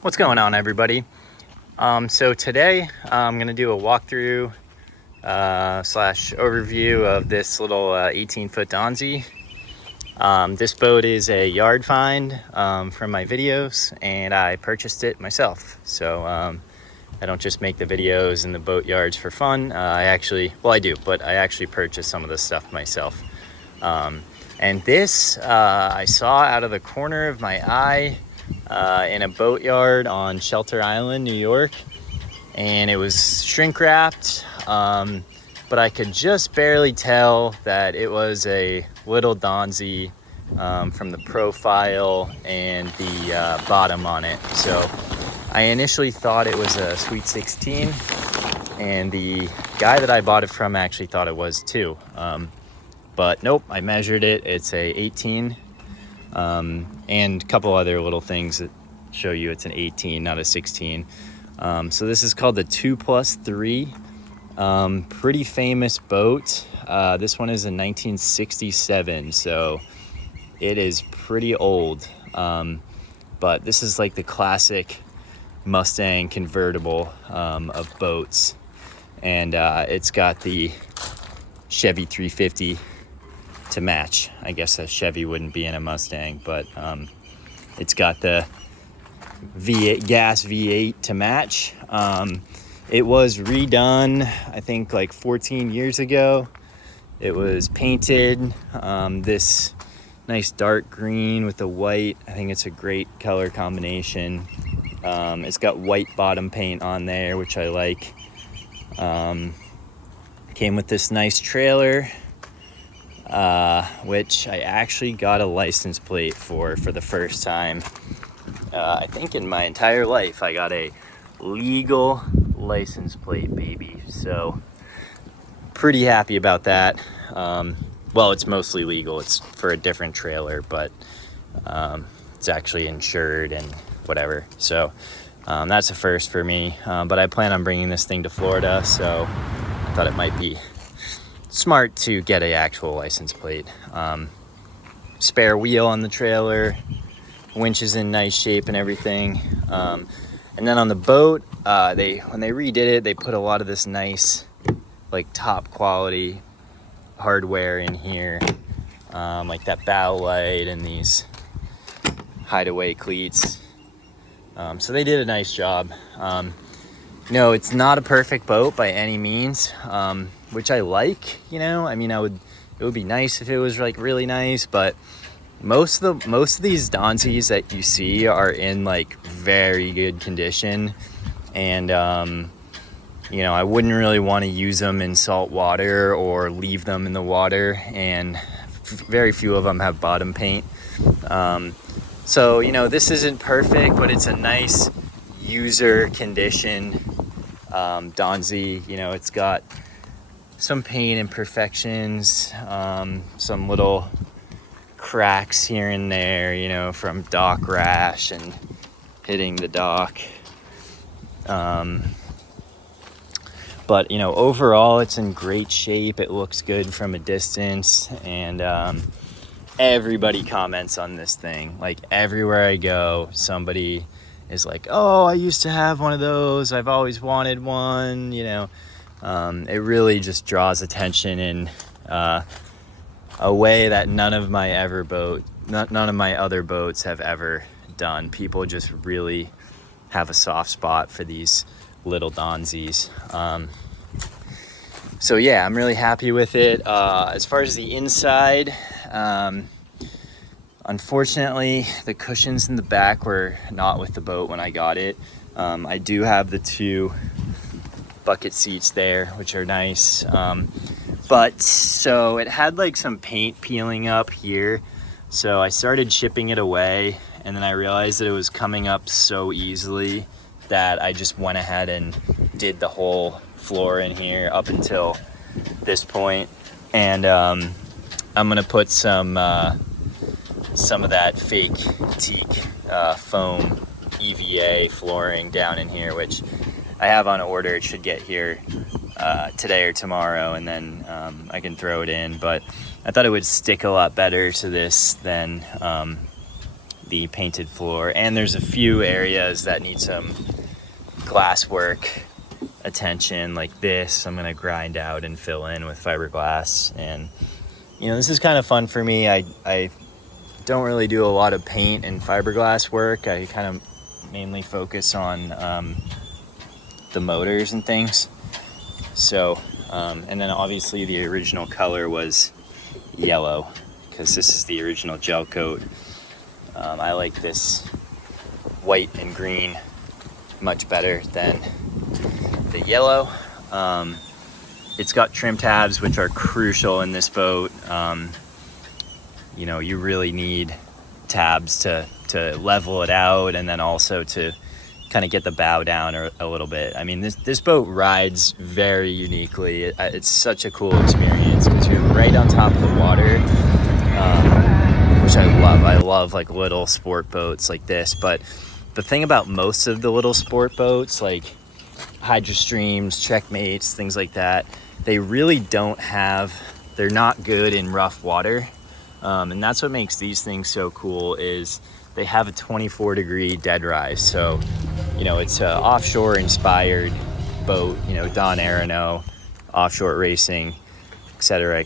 What's going on, everybody? So today I'm going to do a walkthrough slash overview of this little 18-foot Donzi. This boat is a yard find from my videos, and I purchased it myself. So I don't just make the videos in the boat yards for fun. I do, but I actually purchased some of the stuff myself. And this I saw out of the corner of my eye in a boat yard on Shelter Island, New York, and it was shrink wrapped, but I could just barely tell that it was a little Donzi from the profile and the bottom on it. So I initially thought it was a Sweet 16, and the guy that I bought it from actually thought it was too. But nope, I measured it. It's a 18. And a couple other little things that show you it's an 18, not a 16. So this is called the 2+3. Pretty famous boat. This one is in 1967, so it is pretty old. But this is like the classic Mustang convertible of boats. And it's got the Chevy 350 to match. I guess a Chevy wouldn't be in a Mustang, but it's got the V8 gas V8 to match. It was redone, I think, like 14 years ago. It was painted this nice dark green with the white. I think it's a great color combination. It's got white bottom paint on there, which I like. Came with this nice trailer, which I actually got a license plate for the first time. I think in my entire life I got a legal license plate, baby. So pretty happy about that. Well, it's mostly legal. It's for a different trailer, but it's actually insured and whatever. So that's a first for me. But I plan on bringing this thing to Florida, so I thought it might be smart to get an actual license plate. Spare wheel on the trailer, winch is in nice shape and everything. And then on the boat, when they redid it, they put a lot of this nice, like, top quality hardware in here, like that bow light and these hideaway cleats. So they did a nice job. No, it's not a perfect boat by any means, which I like. I mean, it would be nice if it was like really nice, but most of these Donzis that you see are in like very good condition, and I wouldn't really want to use them in salt water or leave them in the water, and very few of them have bottom paint. So this isn't perfect, but it's a nice user condition Donzi. It's got some paint imperfections, some little cracks here and there, from dock rash and hitting the dock. But overall it's in great shape. It looks good from a distance, and everybody comments on this thing. Like, everywhere I go, somebody is like, oh, I used to have one of those, I've always wanted one. It really just draws attention in a way that none of my other boats have ever done. People just really have a soft spot for these little Donzis. So yeah, I'm really happy with it. As far as the inside, unfortunately, the cushions in the back were not with the boat when I got it. I do have the 2 bucket seats there, which are nice. But so it had like some paint peeling up here. So I started chipping it away, and then I realized that it was coming up so easily that I just went ahead and did the whole floor in here up until this point. And I'm gonna put some of that fake teak foam EVA flooring down in here, which I have on order. It should get here today or tomorrow, and then I can throw it in. But I thought it would stick a lot better to this than the painted floor, and there's a few areas that need some glass work attention, like this. I'm gonna grind out and fill in with fiberglass. And you know, this is kind of fun for me. I don't really do a lot of paint and fiberglass work. I kind of mainly focus on the motors and things. So and then obviously the original color was yellow, because this is the original gel coat. I like this white and green much better than the yellow. It's got trim tabs, which are crucial in this boat. You know, you really need tabs to level it out, and then also to kind of get the bow down a little bit. I mean, this boat rides very uniquely. It's such a cool experience because you're right on top of the water, which I love. I love like little sport boats like this. But the thing about most of the little sport boats, like Hydro Streams, Checkmates, things like that, they really don't have, they're not good in rough water. And that's what makes these things so cool, is they have a 24-degree dead rise. So, you know, it's an offshore inspired boat, you know, Don Arano, offshore racing, et cetera,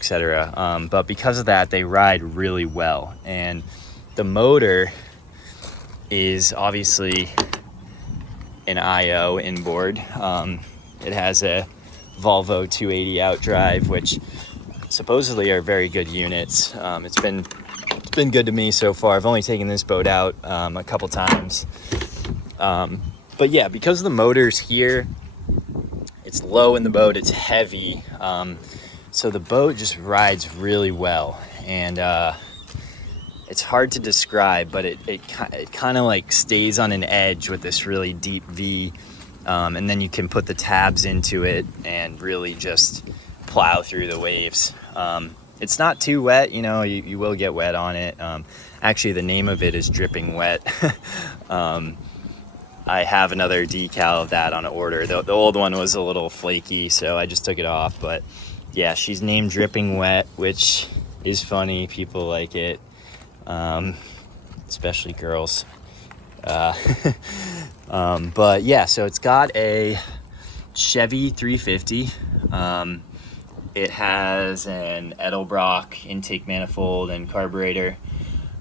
but because of that, they ride really well. And the motor is obviously an IO inboard. It has a Volvo 280 outdrive, which supposedly are very good units. It's been good to me so far. I've only taken this boat out a couple times. But yeah, because of the motors here, it's low in the boat, it's heavy. So the boat just rides really well. And it's hard to describe, but it kind of like stays on an edge with this really deep V. And then you can put the tabs into it and really just plow through the waves. It's not too wet, you know, you will get wet on it. Actually, the name of it is Dripping Wet. I have another decal of that on order. The old one was a little flaky, so I just took it off. But yeah, she's named Dripping Wet, which is funny. People like it, especially girls. But yeah, so it's got a Chevy 350. It has an Edelbrock intake manifold and carburetor.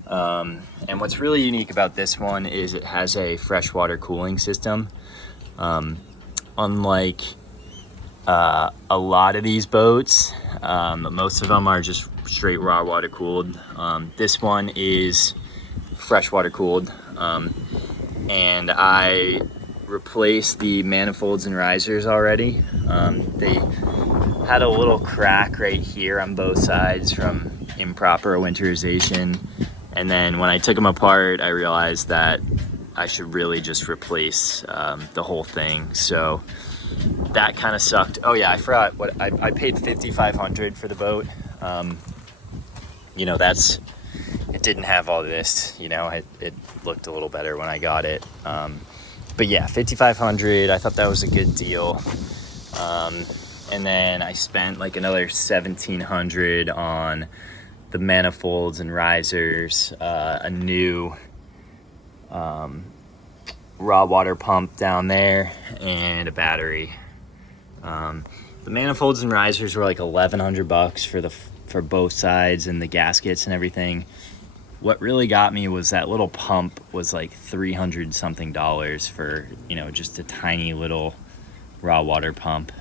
And what's really unique about this one is it has a freshwater cooling system. Unlike a lot of these boats, most of them are just straight raw water cooled. This one is freshwater cooled. And I replaced the manifolds and risers already. They had a little crack right here on both sides from improper winterization. And then when I took them apart, I realized that I should really just replace the whole thing. So that kind of sucked. Oh yeah, I forgot what I paid $5,500 for the boat. You know, it didn't have all this, you know, it looked a little better when I got it. But yeah, $5,500, I thought that was a good deal. And then I spent like another $1,700 on the manifolds and risers, a new raw water pump down there, and a battery. The manifolds and risers were like $1,100 for both sides, and the gaskets and everything. What really got me was that little pump was like $300 something for, you know, just a tiny little raw water pump.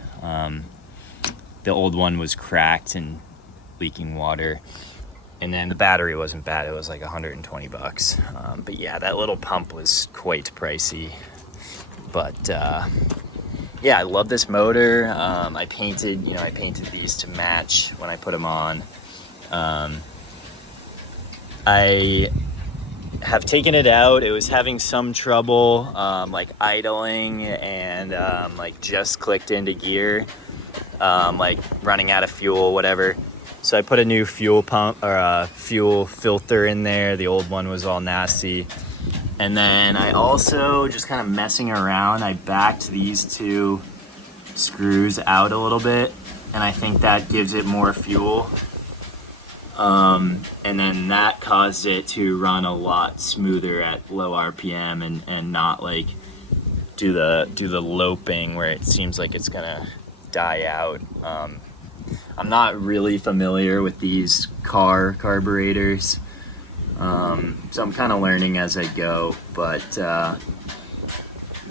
The old one was cracked and leaking water. And then the battery wasn't bad. It was like $120. But yeah, that little pump was quite pricey. But yeah, I love this motor. I painted these to match when I put them on. I have taken it out. It was having some trouble, like idling, and like just clicked into gear, like running out of fuel, whatever. So I put a new fuel pump or a fuel filter in there. The old one was all nasty. And then I also, just kind of messing around, I backed these two screws out a little bit, and I think that gives it more fuel. And then that caused it to run a lot smoother at low RPM and not like do the loping where it seems like it's gonna die out. I'm not really familiar with these carburetors, so I'm kind of learning as I go, but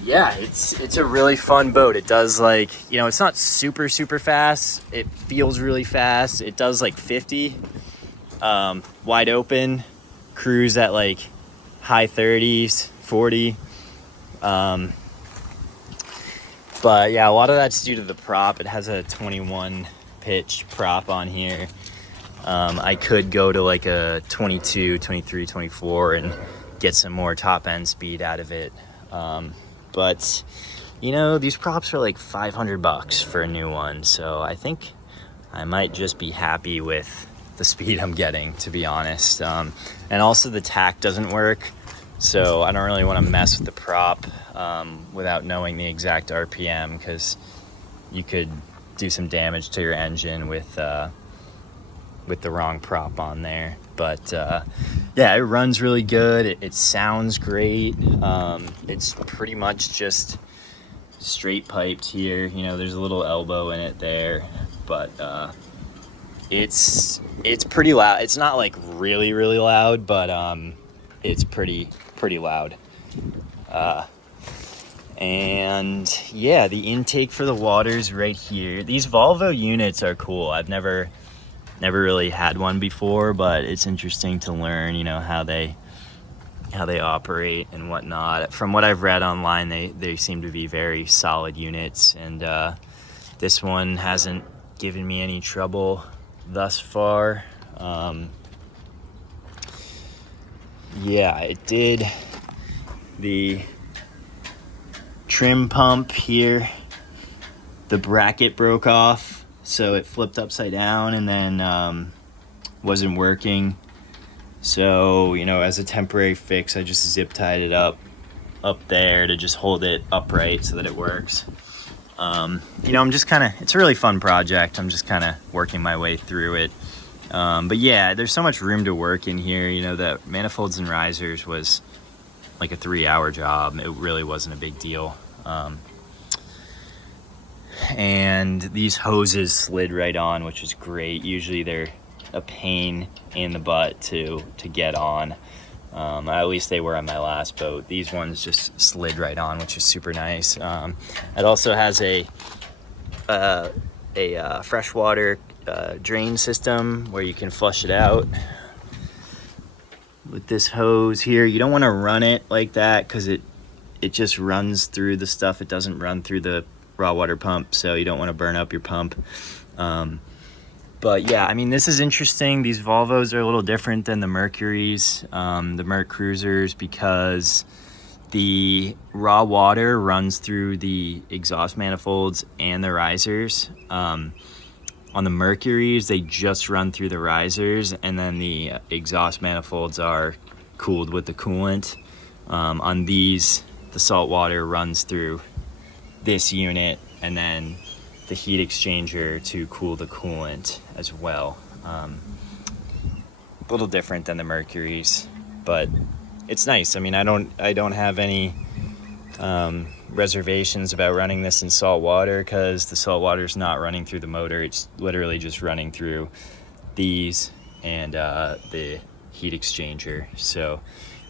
yeah, it's a really fun boat. It does, like, you know, it's not super fast. It feels really fast. It does like 50 wide open, cruise at like high 30s, 40. But yeah, a lot of that's due to the prop. It has a 21 pitch prop on here. I could go to like a 22, 23, 24 and get some more top end speed out of it. But you know, these props are like $500 for a new one. So I think I might just be happy with the speed I'm getting, to be honest. And also the tack doesn't work. So I don't really want to mess with the prop without knowing the exact RPM, because you could do some damage to your engine with the wrong prop on there. But yeah, it runs really good. It sounds great. It's pretty much just straight piped here. You know, there's a little elbow in it there, but it's pretty loud. It's not like really loud, but it's pretty loud. And yeah, the intake for the water's right here. These Volvo units are cool. I've never really had one before, but it's interesting to learn, you know, how they operate and whatnot. From what I've read online, they seem to be very solid units, and this one hasn't given me any trouble thus far. Yeah, it did. The trim pump here, the bracket broke off, so it flipped upside down and then wasn't working. So, you know, as a temporary fix, I just zip tied it up there to just hold it upright so that it works. You know, it's a really fun project. I'm just kind of working my way through it. But yeah, there's so much room to work in here. You know, the manifolds and risers was like a 3-hour job. It really wasn't a big deal. And these hoses slid right on, which is great. Usually they're a pain in the butt to get on. At least they were on my last boat. These ones just slid right on, which is super nice. It also has a freshwater drain system where you can flush it out with this hose here. You don't want to run it like that because it just runs through the stuff. It doesn't run through the raw water pump, so you don't want to burn up your pump. But yeah, I mean, this is interesting. These Volvos are a little different than the Mercuries, the Merc Cruisers, because the raw water runs through the exhaust manifolds and the risers. On the Mercuries, they just run through the risers, and then the exhaust manifolds are cooled with the coolant. On these, the salt water runs through this unit, and then the heat exchanger to cool the coolant as well. A little different than the Mercuries, but it's nice. I mean, I don't have any reservations about running this in salt water, because the salt water is not running through the motor. It's literally just running through these and the heat exchanger. So,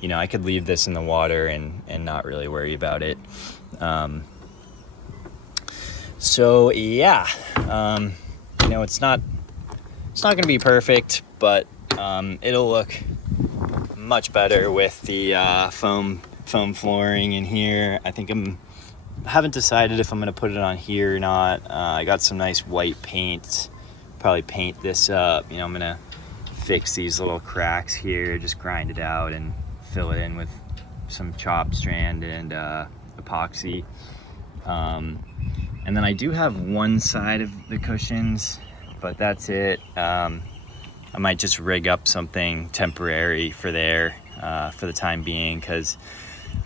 you know, I could leave this in the water and not really worry about it. So yeah, you know, it's not gonna be perfect, but it'll look much better with the foam flooring in here. I think I haven't decided if I'm gonna put it on here or not. I got some nice white paint. Probably paint this up. You know, I'm gonna fix these little cracks here, just grind it out and fill it in with some chop strand and epoxy. And then I do have one side of the cushions, but that's it. I might just rig up something temporary for there for the time being, because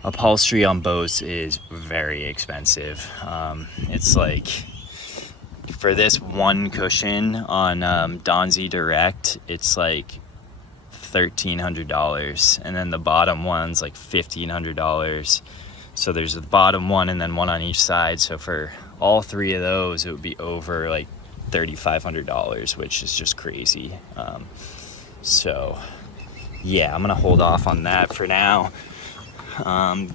upholstery on boats is very expensive. It's like for this one cushion on Donzi Direct, it's like $1,300, and then the bottom one's like $1,500. So there's the bottom one and then one on each side. So for all three of those, it would be over like $3,500, which is just crazy. So yeah, I'm gonna hold off on that for now.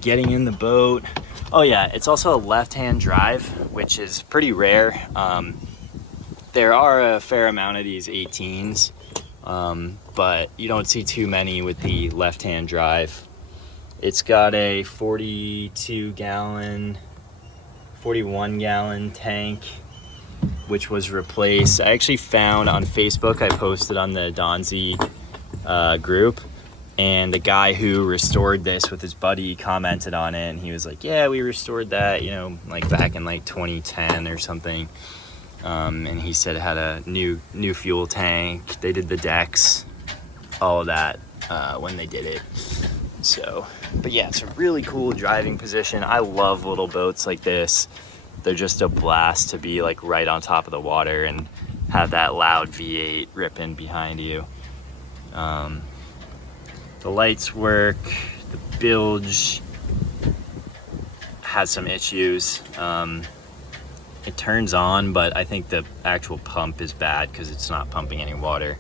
Getting in the boat. Oh yeah, it's also a left-hand drive, which is pretty rare. There are a fair amount of these 18s, but you don't see too many with the left-hand drive. It's got a 41 gallon tank, which was replaced. I actually found on Facebook, I posted on the Donzi group, and the guy who restored this with his buddy commented on it, and he was like, yeah, we restored that, you know, like back in like 2010 or something. And he said it had a new fuel tank. They did the decks, all of that when they did it. So, but yeah, it's a really cool driving position. I love little boats like this. They're just a blast to be like right on top of the water and have that loud V8 ripping behind you. The lights work. The bilge has some issues. It turns on, but I think the actual pump is bad because it's not pumping any water.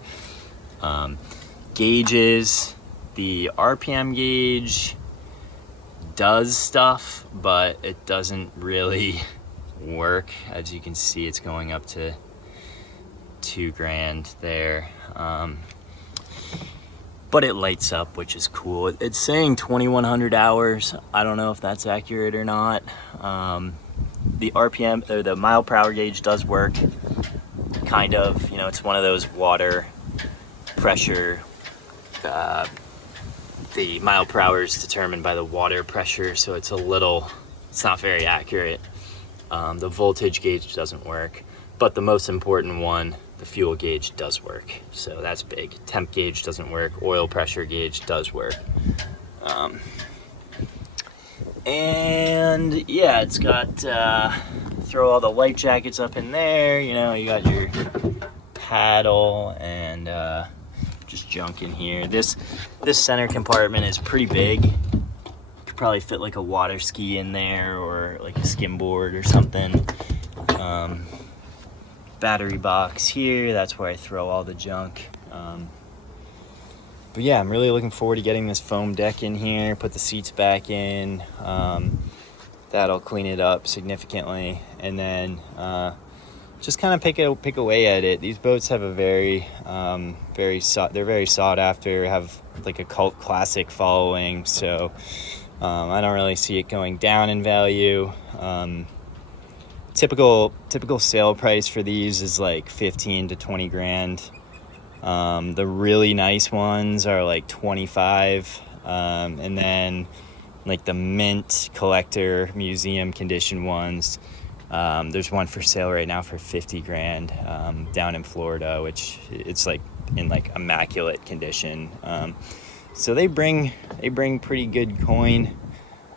Gauges, the RPM gauge does stuff, but it doesn't really work. As you can see, it's going up to $2,000 there. But it lights up, which is cool. It's saying 2,100 hours. I don't know if that's accurate or not. The RPM, or the mile per hour gauge does work, kind of. You know, it's one of those water pressure. The mile per hour is determined by the water pressure, so it's not very accurate. The voltage gauge doesn't work, but the most important one, the fuel gauge, does work. So that's big. Temp gauge doesn't work. Oil pressure gauge does work. And yeah, it's got, throw all the light jackets up in there. You know, you got your paddle and just junk in here. This center compartment is pretty big. Could probably fit like a water ski in there or like a skimboard or something. Battery box here, that's where I throw all the junk. But yeah, I'm really looking forward to getting this foam deck in here, put the seats back in. That'll clean it up significantly, and then just kind of pick away at it. These boats have a they're very sought after, have like a cult classic following, so I don't really see it going down in value. Typical sale price for these is like 15 to 20 grand. The really nice ones are like 25, and then like the mint collector museum condition ones, there's one for sale right now for 50 grand down in Florida, which it's like in like immaculate condition. So they bring pretty good coin,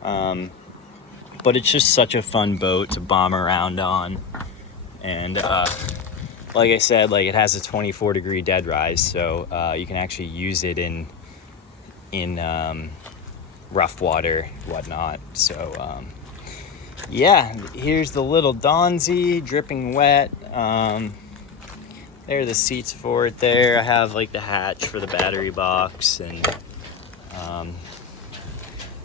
but it's just such a fun boat to bomb around on. And like I said, like it has a 24-degree dead rise, so you can actually use it in rough water, whatnot. So yeah, here's the little Donzi dripping wet. There are the seats for it there. I have like the hatch for the battery box, and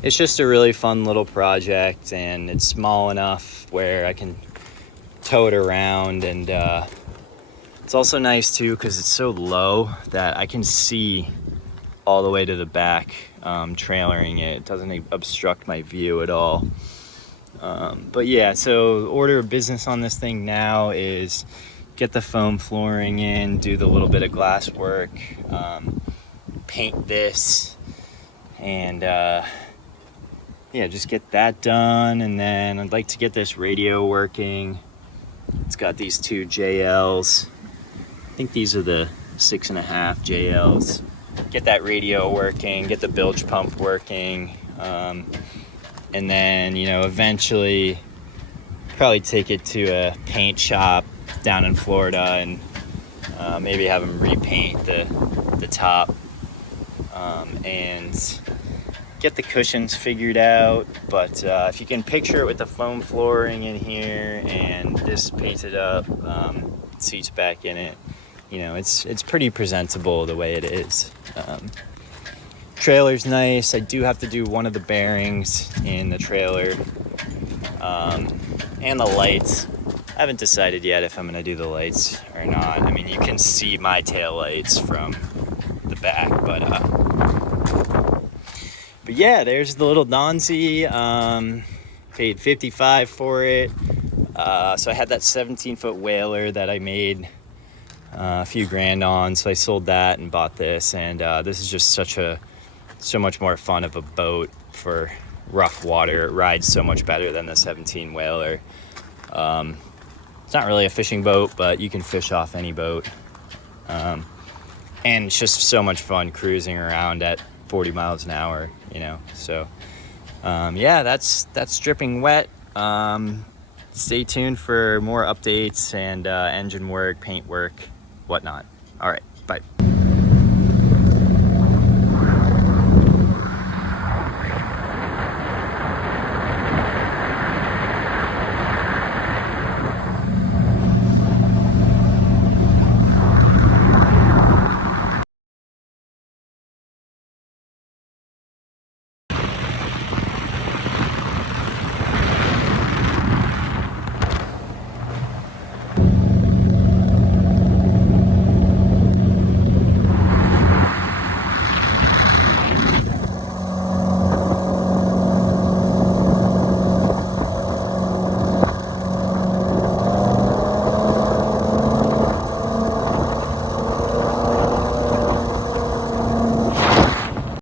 it's just a really fun little project, and it's small enough where I can tow it around. And it's also nice too because it's so low that I can see all the way to the back, trailering it. It doesn't obstruct my view at all. But yeah, so order of business on this thing now is get the foam flooring in, do the little bit of glass work, paint this, and yeah, just get that done. And then I'd like to get this radio working. It's got these two JLs. I think these are the 6.5 JLs. Get that radio working, get the bilge pump working, and then, you know, eventually probably take it to a paint shop down in Florida and maybe have them repaint the top and get the cushions figured out. But if you can picture it with the foam flooring in here and this painted up, seats back in it, you know, it's pretty presentable the way it is. Trailer's nice. I do have to do one of the bearings in the trailer, and the lights. I haven't decided yet if I'm gonna do the lights or not. I mean, you can see my tail lights from the back, but yeah, there's the little Donzi. Paid $55 for it. So I had that 17-foot whaler that I made a few grand on, so I sold that and bought this. And this is just so much more fun of a boat for rough water. It rides so much better than the 17 whaler. It's not really a fishing boat, but you can fish off any boat. And it's just so much fun cruising around at 40 miles an hour, you know. So yeah, that's dripping wet. Stay tuned for more updates and engine work, paint work, whatnot. All right.